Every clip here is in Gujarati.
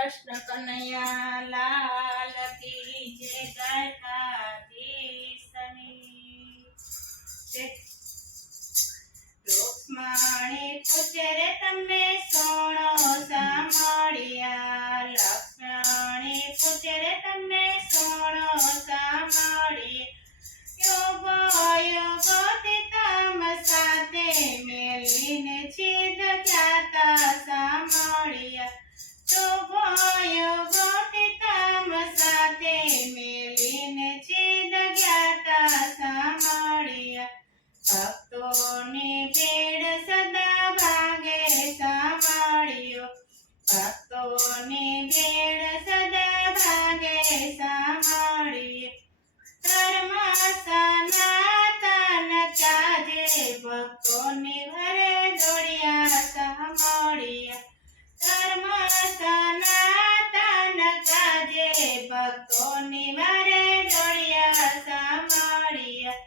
કૃષ્ણ કનૈયા લાલ કી જય દ્વારકાધીશની જય। રૂક્ષ્મણી પૂછે રે તમે સોણો સાંભળ્યા, લક્ષ્મણી પૂછે રે તમે સોણો સાંભળ્યા, યોગો યોગોથી તમ સાથે મેલીને છિદ જ્ઞાતા સાંભળ્યા, યોગો યોગોથી તમ સાથે મેલીને છિદ જ્ઞાતા સાંભળ્યા, ભક્તોની ભીડ સદા ભાગે સાંભળ્યો, ભક્તોની ભીડ સદા ભાગે સાંભળ્યો, ધર્મ સનાતન કાજે ભક્તોની ઘરે દોડ્યા સાંભળ્યા, ધર્મ સનાતન કાજે ભક્તોની ઘરે દોડ્યા સાંભળ્યા,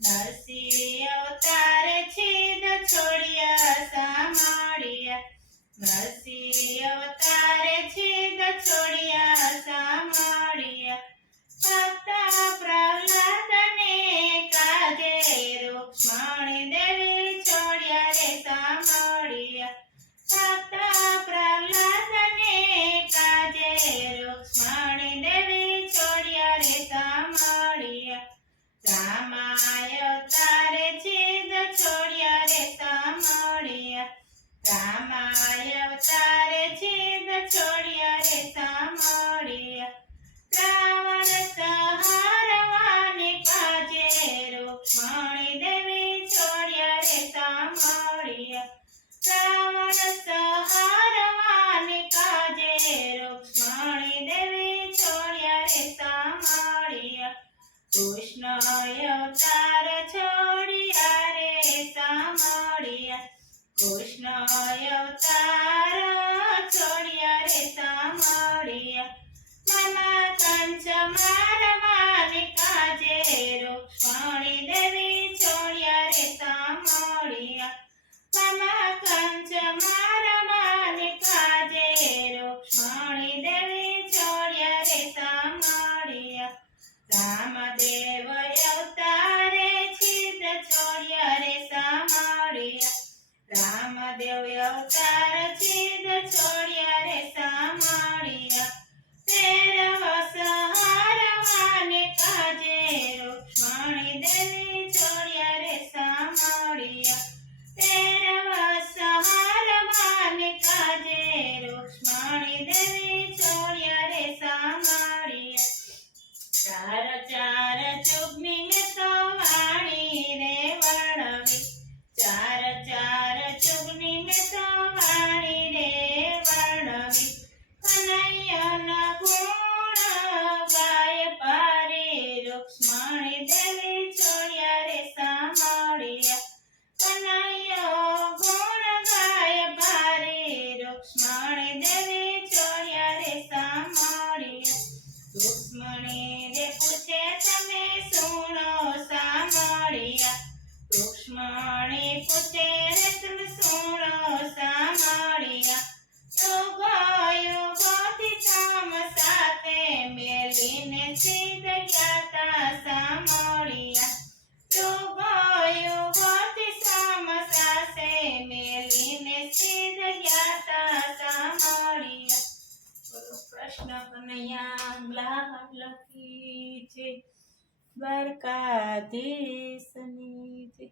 નરસિંહ અવતારે છિદ છોડ્યા સાંભળ્યા, નરસિંહ અવતારે છિદ છોડ્યા સાંભળ્યા, ભક્ત પ્રહલાદને કાજે રૂક્ષ્મણી દેવી છોડ્યા રે સાંભળ્યા, ભક્ત પ્રહલાદને કાજે રૂક્ષ્મણી દેવી છોડ્યા રે સાંભળ્યા, રામાય અવતારે છિદ છોડ્યા રે સાંભળ્યા, રામાય અવતારે છિદ છોડ્યા રે સાંભળ્યા, રાવણ સંહારવાની કાજે રૂક્ષ્મણી દેવી છોડ્યા રે સાંભળ્યા, રાવણ સંહારવાની કાજે રૂક્ષ્મણી દેવી છોડ્યા રે સાંભળ્યા, કૃષ્ણ અવતાર છોડ્યા રે સાંભળ્યા, કૃષ્ણ અવતાર છોડ્યા રે સાંભળ્યા, મમા કંચ મારવાની કાજે રૂક્ષ્મણી દેવી છોડ્યા રે સાંભળ્યા, મમા કંચ મારવાની કાજે રૂક્ષ્મણી દેવી છોડ્યા રે સાંભળ્યા, રામદેવ અવતારે છિદ છોડ્યા રે સાંભળ્યા, રામદેવ અવતાર છિદ છોડ્યા રે સાંભળ્યા, ભૈરવ સંહારવાની કાજે રૂક્ષ્મણી દેવી છોડ્યા રે સાંભળ્યા, ભૈરવ સંહારવાની કાજે રૂક્ષ્મણી દેવી છોડ્યા રે સાંભળ્યા, ચાર ચાર ચુગની મેં તો વાણી રે વર્ણવી, ચાર ચાર ચુગની મેં તો વાણી રે વર્ણવી, કનૈયાના ગુણ ગાય પારે રૂક્ષ્મણી દેવી છોડ્યા રે સાંભળ્યા, કનૈયો ગુણ ગાય પારે રૂક્ષ્મણી દેવી છોડ્યા રે સાંભળ્યા, રૂક્ષ્મણી રે પૂછે તમે સુણો સાંભળ્યા, રૂક્ષ્મણી પૂછે રે તમે સુણો સાંભળ્યા, યોગો યોગોથી તમ સાથે મેલીને છિદ જ્ઞાતા સાંભળ્યા, યોગો યોગોથી તમ સાથે મેલીને છિદ જ્ઞાતા સાંભળ્યા, બોલો કૃષ્ણ કનૈયા લાલ કી જય દ્વારકાધીશની જય।